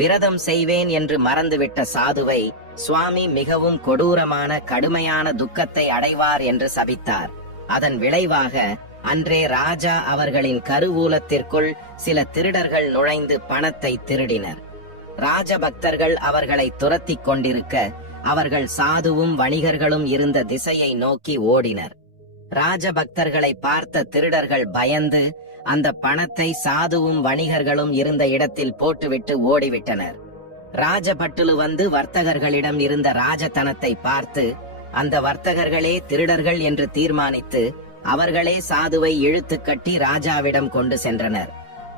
விரதம் செய்வேன் என்று மறந்துவிட்ட சாதுவை சுவாமி மிகவும் கொடூரமான கடுமையான துக்கத்தை அடைவார் என்று சபித்தார். அதன் விளைவாக அன்றே ராஜா அவர்களின் கருவூலத்திற்குள் சில திருடர்கள் நுழைந்து பணத்தை திருடினர். ராஜபக்தர்கள் அவர்களை துரத்திக் கொண்டிருக்க அவர்கள் சாதுவும் வணிகர்களும் இருந்த திசையை நோக்கி ஓடினர். ராஜபக்தர்களை பார்த்த திருடர்கள் பயந்து அந்த பணத்தை சாதுவும் வணிகர்களும் இருந்த இடத்தில் போட்டுவிட்டு ஓடிவிட்டனர். ராஜபட்டுலு வந்து வர்த்தகர்களிடம் இருந்த ராஜதனத்தை பார்த்து அந்த வர்த்தகர்களே திருடர்கள் என்று தீர்மானித்து அவர்களே சாதுவை இழுத்து கட்டி ராஜாவிடம் கொண்டு சென்றனர்.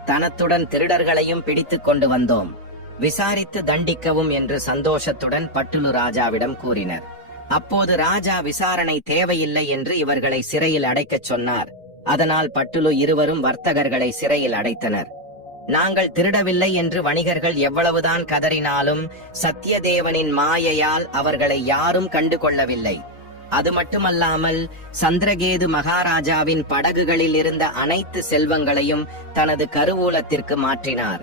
தனத்துடன் திருடர்களையும் பிடித்துக் கொண்டு வந்தோம், விசாரித்து தண்டிக்கவும் என்று சந்தோஷத்துடன் பட்டுலு ராஜாவிடம் கூறினர். அப்போது ராஜா விசாரணை தேவையில்லை என்று இவர்களை சிறையில் அடைக்கச் சொன்னார். அதனால் பட்டுலு இருவரும் வர்த்தகர்களை சிறையில் அடைத்தனர். நாங்கள் திருடவில்லை என்று வணிகர்கள் எவ்வளவுதான் கதறினாலும் சத்யதேவனின் மாயையால் அவர்களை யாரும் கண்டு கொள்ளவில்லை. அது மட்டுமல்லாமல் சந்திரகேது மகாராஜாவின் படகுகளில் இருந்த அனைத்து செல்வங்களையும் தனது கருவூலத்திற்கு மாற்றினார்.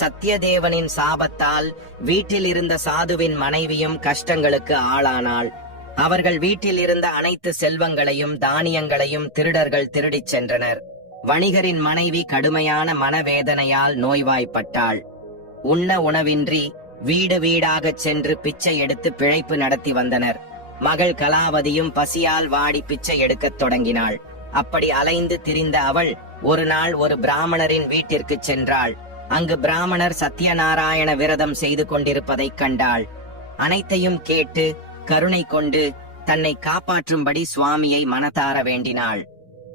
சத்யதேவனின் சாபத்தால் வீட்டில் இருந்த சாதுவின் மனைவியும் கஷ்டங்களுக்கு ஆளானாள். அவர்கள் வீட்டில் இருந்த அனைத்து செல்வங்களையும் தானியங்களையும் திருடர்கள் திருடிச் சென்றனர். வணிகரின் மனைவி கடுமையான மனவேதனையால் நோய்வாய்ப்பட்டாள். உண்ண உணவின்றி வீடு வீடாகச் சென்று பிச்சை எடுத்து பிழைப்பு நடத்தி வந்தனர். மகள் கலாவதியும் பசியால் வாடி பிச்சை எடுக்கத் தொடங்கினாள். அப்படி அலைந்து திரிந்த அவள் ஒரு நாள் ஒரு பிராமணரின் வீட்டிற்கு சென்றாள். அங்கு பிராமணர் சத்யநாராயண விரதம் செய்து கொண்டிருப்பதைக் கண்டாள். அனைத்தையும் கேட்டு கருணை கொண்டு தன்னை காப்பாற்றும்படி சுவாமியை மனதார வேண்டினாள்.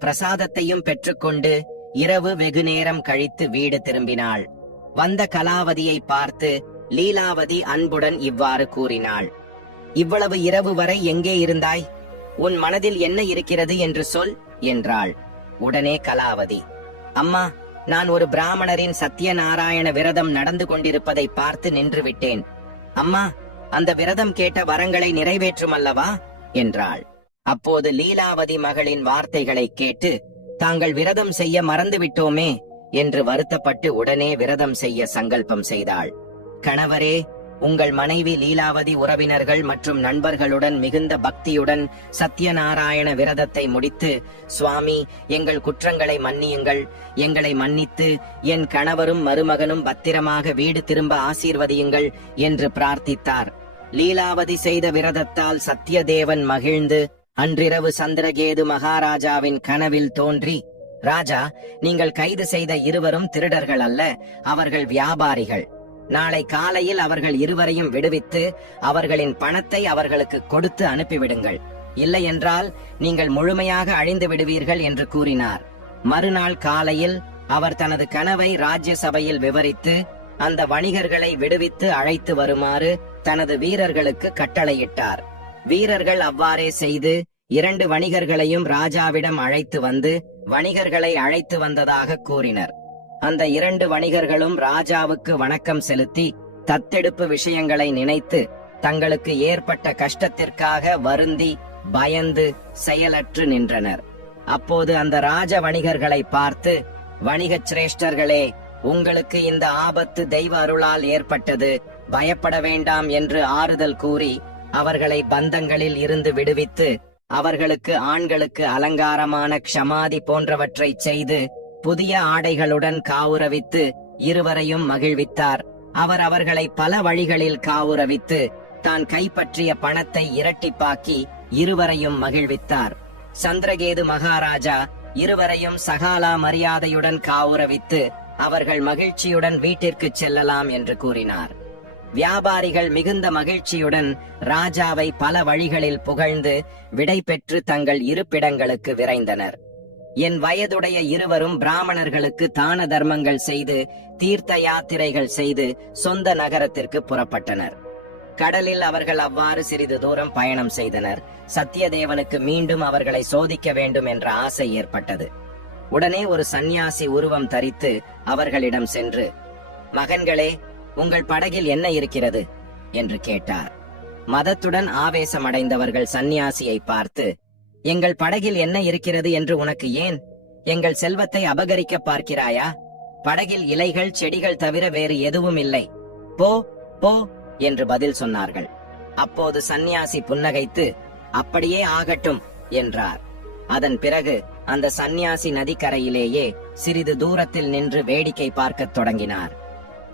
பிரசாதத்தையும் பெற்றுக்கொண்டு இரவு வெகு நேரம் கழித்து வீடு திரும்பினாள். வந்த கலாவதியை பார்த்து லீலாவதி அன்புடன் இவ்வாறு கூறினாள். இவ்வளவு இரவு வரை எங்கே இருந்தாய்? உன் மனதில் என்ன இருக்கிறது என்று சொல் என்றாள். உடனே கலாவதி, அம்மா, நான் ஒரு பிராமணரின் சத்யநாராயண விரதம் நடந்து கொண்டிருப்பதை பார்த்து நின்று விட்டேன். அம்மா, அந்த விரதம் கேட்ட வரங்களை நிறைவேற்றும் அல்லவா என்றாள். அப்போது லீலாவதி மகளின் வார்த்தைகளை கேட்டு தாங்கள் விரதம் செய்ய மறந்துவிட்டோமே என்று வருத்தப்பட்டு உடனே விரதம் செய்ய சங்கல்பம் செய்தாள். கணவரே, உங்கள் மனைவி லீலாவதி உறவினர்கள் மற்றும் நண்பர்களுடன் மிகுந்த பக்தியுடன் சத்யநாராயண விரதத்தை முடித்து, சுவாமி, எங்கள் குற்றங்களை மன்னியுங்கள், எங்களை மன்னித்து என் கணவரும் மருமகனும் பத்திரமாக வீடு திரும்ப ஆசீர்வதியுங்கள் என்று பிரார்த்தித்தார். லீலாவதி செய்த விரதத்தால் சத்யதேவன் மகிழ்ந்து அன்றிரவு சந்திரகேது மகாராஜாவின் கனவில் தோன்றி, ராஜா, நீங்கள் கைது செய்த இருவரும் திருடர்கள் அல்ல, அவர்கள் வியாபாரிகள். நாளை காலையில் அவர்கள் இருவரையும் விடுவித்து அவர்களின் பணத்தை அவர்களுக்கு கொடுத்து அனுப்பிவிடுங்கள், இல்லை என்றால் நீங்கள் முழுமையாக அழிந்து விடுவீர்கள் என்று கூறினார். மறுநாள் காலையில் அவர் தனது கனவை ராஜ்ய சபையில் விவரித்து அந்த வணிகர்களை விடுவித்து அழைத்து வருமாறு தனது வீரர்களுக்கு கட்டளையிட்டார். வீரர்கள் அவ்வாறே செய்து 2 வணிகர்களையும் ராஜாவிடம் அழைத்து வந்து வணிகர்களை அழைத்து வந்ததாக கூறினர். அந்த 2 வணிகர்களும் ராஜாவுக்கு வணக்கம் செலுத்தி தத்தெடுப்பு விஷயங்களை நினைத்து தங்களுக்கு ஏற்பட்ட கஷ்டத்திற்காக வருந்தி பயந்து செயலற்று நின்றனர். அப்போது அந்த ராஜ வணிகர்களை பார்த்து, வணிகச் சிரேஷ்டர்களே, உங்களுக்கு இந்த ஆபத்து தெய்வ அருளால் ஏற்பட்டது, பயப்பட வேண்டாம் என்று ஆறுதல் கூறி அவர்களை பந்தங்களில் இருந்து விடுவித்து அவர்களுக்கு ஆண்களுக்கு அலங்காரமான க்ஷமாதி போன்றவற்றை செய்து புதிய ஆடைகளுடன் காவுரவித்து இருவரையும் மகிழ்வித்தார். அவர் அவர்களை பல வழிகளில் காவுரவித்து தான் கைப்பற்றிய பணத்தை இரட்டிப்பாக்கி இருவரையும் மகிழ்வித்தார். சந்திரகேது மகாராஜா இருவரையும் சகாலா மரியாதையுடன் காவுரவித்து அவர்கள் மகிழ்ச்சியுடன் வீட்டிற்கு செல்லலாம் என்று கூறினார். வியாபாரிகள் மிகுந்த மகிழ்ச்சியுடன் ராஜாவை பல வழிகளில் புகழ்ந்து விடை பெற்று தங்கள் இருப்பிடங்களுக்கு விரைந்தனர். என் வயதுடைய இருவரும் பிராமணர்களுக்கு தான தர்மங்கள் செய்து தீர்த்த யாத்திரைகள் செய்து சொந்த நகரத்திற்கு புறப்பட்டனர். கடலில் அவர்கள் அவ்வாறு சிறிது தூரம் பயணம் செய்தனர். சத்யதேவனுக்கு மீண்டும் அவர்களை சோதிக்க வேண்டும் என்ற ஆசை ஏற்பட்டது. உடனே ஒரு சந்நியாசி உருவம் தரித்து அவர்களிடம் சென்று, மகன்களே, உங்கள் படகில் என்ன இருக்கிறது என்று கேட்டார். மதத்துடன் ஆவேசமடைந்தவர்கள் சந்நியாசியை பார்த்து, எங்கள் படகில் என்ன இருக்கிறது என்று உனக்கு ஏன்? எங்கள் செல்வத்தை அபகரிக்க பார்க்கிறாயா? படகில் இலைகள் செடிகள் தவிர வேறு எதுவும் இல்லை. போ போ என்று பதில் சொன்னார்கள். அப்போது சந்நியாசி புன்னகைத்து, அப்படியே ஆகட்டும் என்றார். அதன் பிறகு அந்த சந்நியாசி நதிக்கரையிலேயே சிறிது தூரத்தில் நின்று வேடிக்கை பார்க்கத் தொடங்கினார்.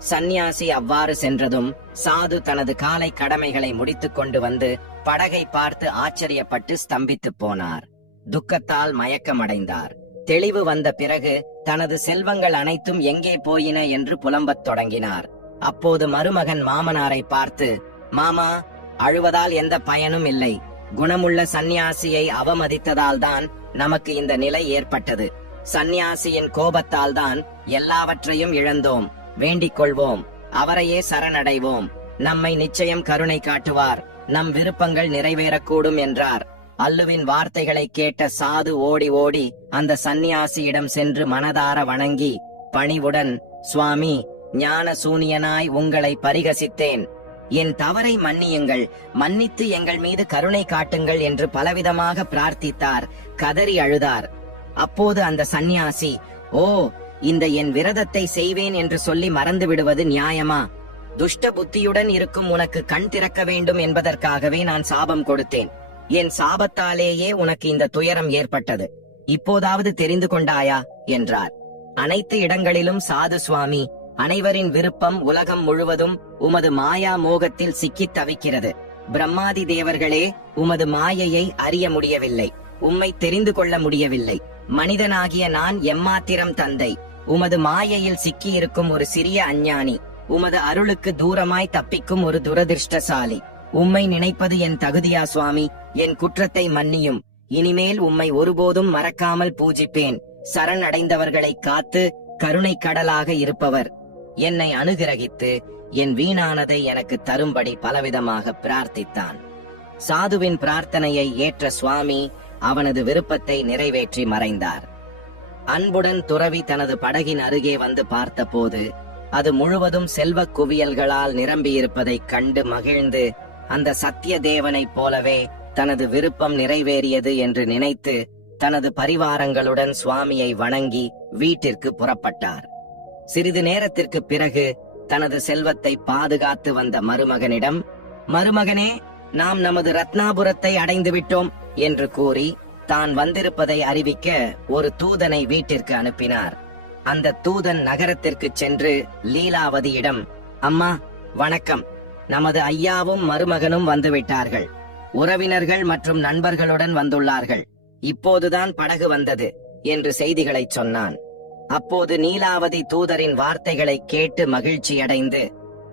சந்நியாசி அவ்வாறு சென்றதும் சாது தனது காலை கடமைகளை முடித்துக் கொண்டு வந்து படகை பார்த்து ஆச்சரியப்பட்டு ஸ்தம்பித்து போனார். துக்கத்தால் மயக்கமடைந்தார். தெளிவு வந்த பிறகு தனது செல்வங்கள் அனைத்தும் எங்கே போயின என்று புலம்பத் தொடங்கினார். அப்போது மருமகன் மாமனாரை பார்த்து, மாமா, அழுவதால் எந்த பயனும் இல்லை. குணமுள்ள சந்நியாசியை அவமதித்ததால் தான் நமக்கு இந்த நிலை ஏற்பட்டது. சந்நியாசியின் கோபத்தால் தான் எல்லாவற்றையும் இழந்தோம். வேண்டிக் கொள்வோம், அவரையே சரணடைவோம். நம்மை நிச்சயம் கருணை காட்டுவார். நம் விருப்பங்கள் நிறைவேறக்கூடும் என்றார். அல்லுவின் வார்த்தைகளை கேட்ட சாது ஓடி ஓடி அந்த சந்நியாசியிடம் சென்று மனதார வணங்கி பணிவுடன், சுவாமி, ஞான சூனியனாய் உங்களை பரிகசித்தேன். என் தவறை மன்னியுங்கள், மன்னித்து எங்கள் மீது கருணை காட்டுங்கள் என்று பலவிதமாக பிரார்த்தித்தார். கதறி அழுதார். அப்போது அந்த சந்நியாசி, ஓ, இந்த என் விரதத்தை செய்வேன் என்று சொல்லி மறந்து விடுவது நியாயமா? துஷ்ட புத்தியுடன் இருக்கும் உனக்கு கண் திறக்க வேண்டும் என்பதற்காகவே நான் சாபம் கொடுத்தேன். என் சாபத்தாலேயே உனக்கு இந்த துயரம் ஏற்பட்டது. இப்போதாவது தெரிந்து கொண்டாயா என்றார். அனைத்து இடங்களிலும் சாது சுவாமி, அனைவரின் விருப்பம் உலகம் முழுவதும் உமது மாயா மோகத்தில் சிக்கித் தவிக்கிறது. பிரம்மாதி தேவர்களே, உமது மாயையை அறிய முடியவில்லை. உம்மை தெரிந்து கொள்ள முடியவில்லை. மனிதனாகிய நான் எம்மாத்திரம் தந்தை? உமது மாயையில் சிக்கியிருக்கும் ஒரு சிறிய அஞ்ஞானி. உமது அருளுக்கு தூரமாய் தப்பிக்கும் ஒரு துரதிர்ஷ்டசாலி. உம்மை நினைப்பது என் தகுதியா சுவாமி? என் குற்றத்தை மன்னியும். இனிமேல் உம்மை ஒருபோதும் மறக்காமல் பூஜிப்பேன். சரணடைந்தவர்களை காத்து கருணை கடலாக இருப்பவர். என்னை அனுகிரகித்து என் வீணானதை எனக்கு தரும்படி பலவிதமாக பிரார்த்தித்தான். சாதுவின் பிரார்த்தனையை ஏற்ற சுவாமி அவனது விருப்பத்தை நிறைவேற்றி மறைந்தார். அன்புடன் துறவி தனது படகின் அருகே வந்து பார்த்தபோது அது முழுவதும் செல்வக் குவியல்களால் நிரம்பியிருப்பதைக் கண்டு மகிழ்ந்து அந்த சத்திய தேவனைப் போலவே தனது விருப்பம் நிறைவேறியது என்று நினைத்து தனது பரிவாரங்களுடன் சுவாமியை வணங்கி வீட்டிற்கு புறப்பட்டார். சிறிது நேரத்திற்கு பிறகு தனது செல்வத்தை பாதுகாத்து வந்த மருமகனிடம், மருமகனே, நாம் நமது ரத்னாபுரத்தை அடைந்து விட்டோம் என்று கூறி தான் வந்திருப்பதை அறிவிக்க ஒரு தூதனை வீட்டிற்கு அனுப்பினார். அந்த தூதன் நகரத்திற்கு சென்று லீலாவதியிடம், அம்மா வணக்கம், நமது ஐயாவும் மருமகனும் வந்துவிட்டார்கள். உறவினர்கள் மற்றும் நண்பர்களுடன் வந்துள்ளார்கள். இப்போதுதான் படகு வந்தது என்று செய்திகளை சொன்னான். அப்போது நீலாவதி தூதரின் வார்த்தைகளை கேட்டு மகிழ்ச்சியடைந்து,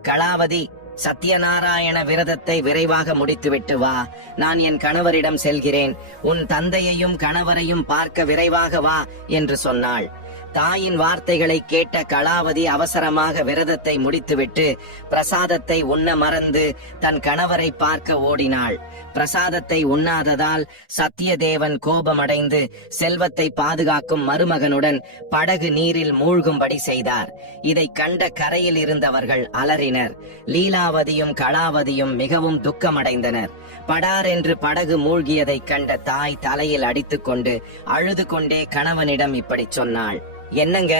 கலாவதி, சத்யநாராயண விரதத்தை விரைவாக முடித்துவிட்டு வா. நான் என் கணவரிடம் செல்கிறேன். உன் தந்தையையும் கணவரையும் பார்க்க விரைவாக வா என்று சொன்னாள். தாயின் வார்த்தைகளை கேட்ட கலாவதி அவசரமாக விரதத்தை முடித்துவிட்டு பிரசாதத்தை உண்ண மறந்து தன் கணவரை பார்க்க ஓடினாள். பிரசாதத்தை உண்ணாததால் சத்தியதேவன் கோபமடைந்து செல்வத்தை பாதுகாக்கும் மருமகனுடன் படகு நீரில் மூழ்கும்படி செய்தார். இதை கண்ட கரையில் இருந்தவர்கள் அலறினர். லீலாவதியும் கலாவதியும் மிகவும் துக்கமடைந்தனர். படார் என்று படகு மூழ்கியதை கண்ட தாய் தலையில் அடித்துக் கொண்டு அழுது கொண்டே கணவனிடம் இப்படி சொன்னாள், என்னங்க,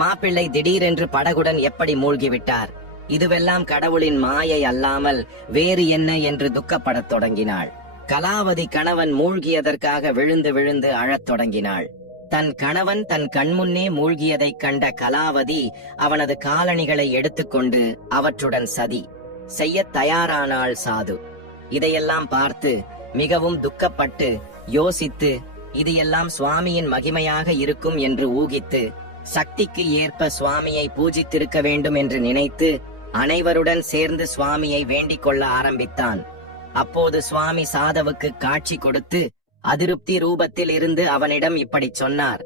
மாப்பிள்ளை திடீரென்று படகுடன் எப்படி மூழ்கிவிட்டார்? இதுவெல்லாம் கடவுளின் மாயை அல்லாமல் வேறு என்ன என்று துக்கப்படத் தொடங்கினாள். கலாவதி கணவன் மூழ்கியதற்காக விழுந்து விழுந்து அழத் தொடங்கினாள். தன் கணவன் தன் கண்முன்னே மூழ்கியதைக் கண்ட கலாவதி அவனது காலணிகளை எடுத்துக்கொண்டு அவற்றுடன் சதி செய்ய தயாரானாள். சாது இதையெல்லாம் பார்த்து மிகவும் துக்கப்பட்டு யோசித்து, இது எல்லாம் சுவாமியின் மகிமையாக இருக்கும் என்று ஊகித்து சக்திக்கு ஏற்ப சுவாமியை பூஜித்திருக்க வேண்டும் என்று நினைத்து அனைவருடன் சேர்ந்து சுவாமியை வேண்டிக் கொள்ள ஆரம்பித்தான். அப்போது சுவாமி சாதவுக்கு காட்சி கொடுத்து அதிருப்தி ரூபத்தில் இருந்து அவனிடம் இப்படி சொன்னார்,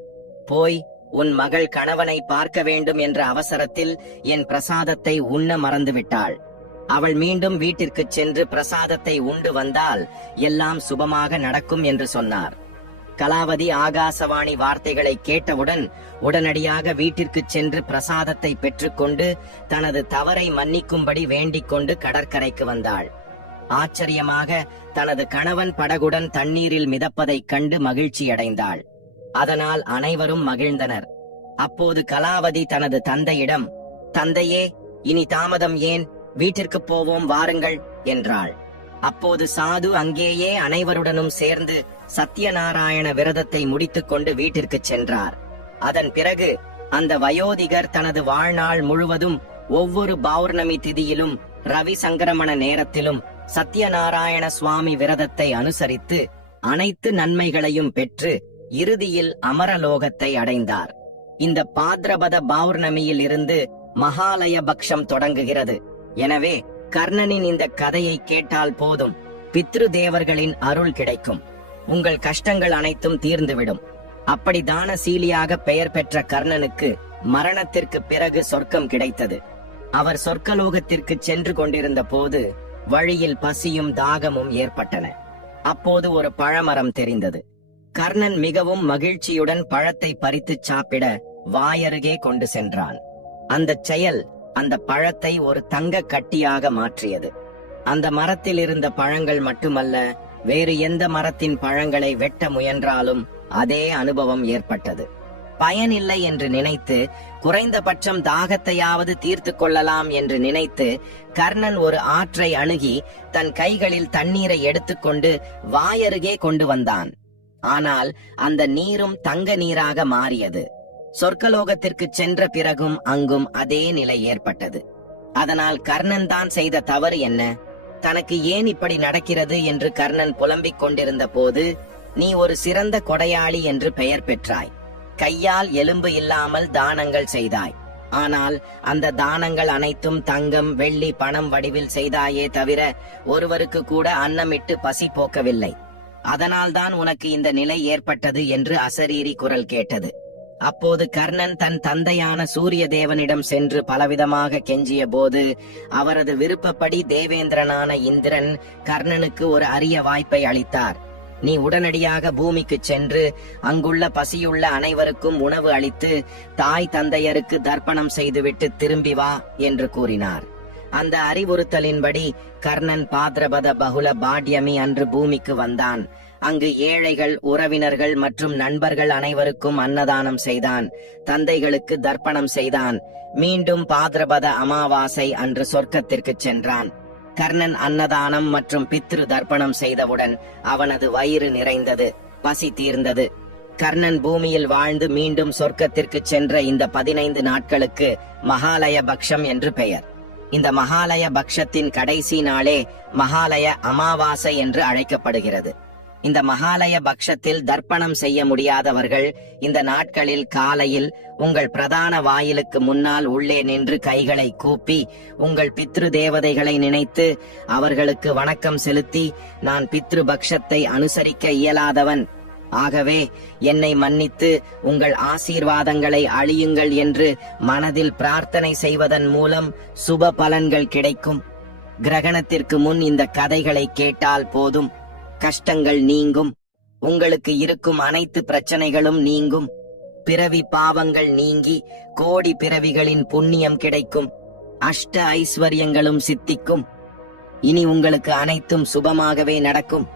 போய் உன் மகள் கணவனை பார்க்க வேண்டும் என்ற அவசரத்தில் என் பிரசாதத்தை உண்ண மறந்துவிட்டாள். அவள் மீண்டும் வீட்டிற்கு சென்று பிரசாதத்தை உண்டு வந்தால் எல்லாம் சுபமாக நடக்கும் என்று சொன்னார். கலாவதி ஆகாசவாணி வார்த்தைகளை கேட்டவுடன் உடனடியாக வீட்டிற்கு சென்று பிரசாதத்தை பெற்றுக்கொண்டு தனது தவறை மன்னிக்கும்படி வேண்டிக் கொண்டு கடற்கரைக்கு வந்தாள். ஆச்சரியமாக தனது கணவன் படகுடன் தண்ணீரில் மிதப்பதைக் கண்டு மகிழ்ச்சியடைந்தாள். அதனால் அனைவரும் மகிழ்ந்தனர். அப்போது கலாவதி தனது தந்தையிடம், "தந்தையே, இனி தாமதம் ஏன்? வீட்டிற்கு போவோம், வாருங்கள்" என்றாள். அப்போது சாது அங்கேயே அனைவருடனும் சேர்ந்து சத்யநாராயண விரதத்தை முடித்துக் கொண்டு வீட்டிற்கு சென்றார். அதன் பிறகு அந்த வயோதிகர் தனது வாழ்நாள் முழுவதும் ஒவ்வொரு பௌர்ணமி திதியிலும் ரவி சங்கிரமண நேரத்திலும் சத்யநாராயண சுவாமி விரதத்தை அனுசரித்து அனைத்து நன்மைகளையும் பெற்று இறுதியில் அமரலோகத்தை அடைந்தார். இந்த பாத்ரபத பௌர்ணமியில் இருந்து மகாலய பக்ஷம் தொடங்குகிறது. எனவே கர்ணனின் இந்த கதையை கேட்டால் போதும், பித்ரு தேவர்களின் அருள் கிடைக்கும். உங்கள் கஷ்டங்கள் அனைத்தும் தீர்ந்துவிடும். அப்படி தானசீலியாக பெயர் பெற்ற கர்ணனுக்கு மரணத்திற்கு பிறகு சொர்க்கம் கிடைத்தது. அவர் சொர்க்கலோகத்திற்கு சென்று கொண்டிருந்த போது வழியில் பசியும் தாகமும் ஏற்பட்டன. அப்போது ஒரு பழமரம் தெரிந்தது. கர்ணன் மிகவும் மகிழ்ச்சியுடன் பழத்தை பறித்து சாப்பிட வாயருகே கொண்டு சென்றான். அந்த செயல் அந்த பழத்தை ஒரு தங்க கட்டியாக மாற்றியது. அந்த மரத்தில் இருந்த பழங்கள் மட்டுமல்ல, வேறு எந்த மரத்தின் பழங்களை வெட்ட முயன்றாலும் அதே அனுபவம் ஏற்பட்டது. பயனில்லை என்று நினைத்து, குறைந்தபட்சம் தாகத்தையாவது தீர்த்து கொள்ளலாம் என்று நினைத்து கர்ணன் ஒரு ஆற்றை அணுகி தன் கைகளில் தண்ணீரை எடுத்துக்கொண்டு வாயருகே கொண்டு வந்தான். ஆனால் அந்த நீரும் தங்க நீராக மாறியது. சொர்க்கலோகத்திற்கு சென்ற பிறகும் அங்கும் அதே நிலை ஏற்பட்டது. அதனால் கர்ணன் தான் செய்த தவறு என்ன? தனக்கு ஏன் இப்படி நடக்கிறது என்று கர்ணன் புலம்பிக் கொண்டிருந்த போது, "நீ ஒரு சிறந்த கொடையாளி என்று பெயர் பெற்றாய். கையால் எலும்பு இல்லாமல் தானங்கள் செய்தாய். ஆனால் அந்த தானங்கள் அனைத்தும் தங்கம், வெள்ளி, பணம் வடிவில் செய்தாயே தவிர ஒருவருக்கு கூட அன்னமிட்டு பசி போக்கவில்லை. அதனால்தான் உனக்கு இந்த நிலை ஏற்பட்டது" என்று அசரீரி குரல் கேட்டது. அப்போது கர்ணன் தன் தந்தையான சூரிய தேவனிடம் சென்று பலவிதமாக கெஞ்சிய போது, அவரது விருப்பப்படி தேவேந்திரனான இந்திரன் கர்ணனுக்கு ஒரு அரிய வாய்ப்பை அளித்தார். "நீ உடனடியாக பூமிக்கு சென்று அங்குள்ள பசியுள்ள அனைவருக்கும் உணவு அளித்து தாய் தந்தையருக்கு தர்ப்பணம் செய்துவிட்டு திரும்பி வா" என்று கூறினார். அந்த அறிவுறுத்தலின்படி கர்ணன் பாத்ரபத பகுல பாட்யமி அன்று பூமிக்கு வந்தான். அங்கு ஏழைகள், உறவினர்கள் மற்றும் நண்பர்கள் அனைவருக்கும் அன்னதானம் செய்தான். தந்தைகளுக்கு தர்ப்பணம் செய்தான். மீண்டும் பாத்ரபத அமாவாசை அன்று சொர்க்கத்திற்கு சென்றான். கர்ணன் அன்னதானம் மற்றும் பித்ரு தர்ப்பணம் செய்தவுடன் அவனது வயிறு நிறைந்தது, பசி தீர்ந்தது. கர்ணன் பூமியில் வாழ்ந்து மீண்டும் சொர்க்கத்திற்கு சென்ற இந்த 15 நாட்களுக்கு மகாலய பக்ஷம் என்று பெயர். இந்த மகாலய பக்ஷத்தின் கடைசி நாளே மகாலய அமாவாசை என்று அழைக்கப்படுகிறது. இந்த மகாலய பக்ஷத்தில் தர்ப்பணம் செய்ய முடியாதவர்கள் இந்த நாட்களில் காலையில் உங்கள் பிரதான வாயிலுக்கு முன்னால் உள்ளே நின்று கைகளை கூப்பி உங்கள் பித்ரு தேவதைகளை நினைத்து அவர்களுக்கு வணக்கம் செலுத்தி, "நான் பித்ரு பக்ஷத்தை அனுசரிக்க இயலாதவன், ஆகவே என்னை மன்னித்து உங்கள் ஆசீர்வாதங்களை அழியுங்கள்" என்று மனதில் பிரார்த்தனை செய்வதன் மூலம் சுப பலன்கள் கிடைக்கும். கிரகணத்திற்கு முன் இந்த கதைகளை கேட்டால் போதும், கஷ்டங்கள் நீங்கும். உங்களுக்கு இருக்கும் அனைத்து பிரச்சனைகளும் நீங்கும். பிறவி பாவங்கள் நீங்கி கோடி பிறவிகளின் புண்ணியம் கிடைக்கும். அஷ்ட ஐஸ்வர்யங்களும் சித்திக்கும். இனி உங்களுக்கு அனைத்தும் சுபமாகவே நடக்கும்.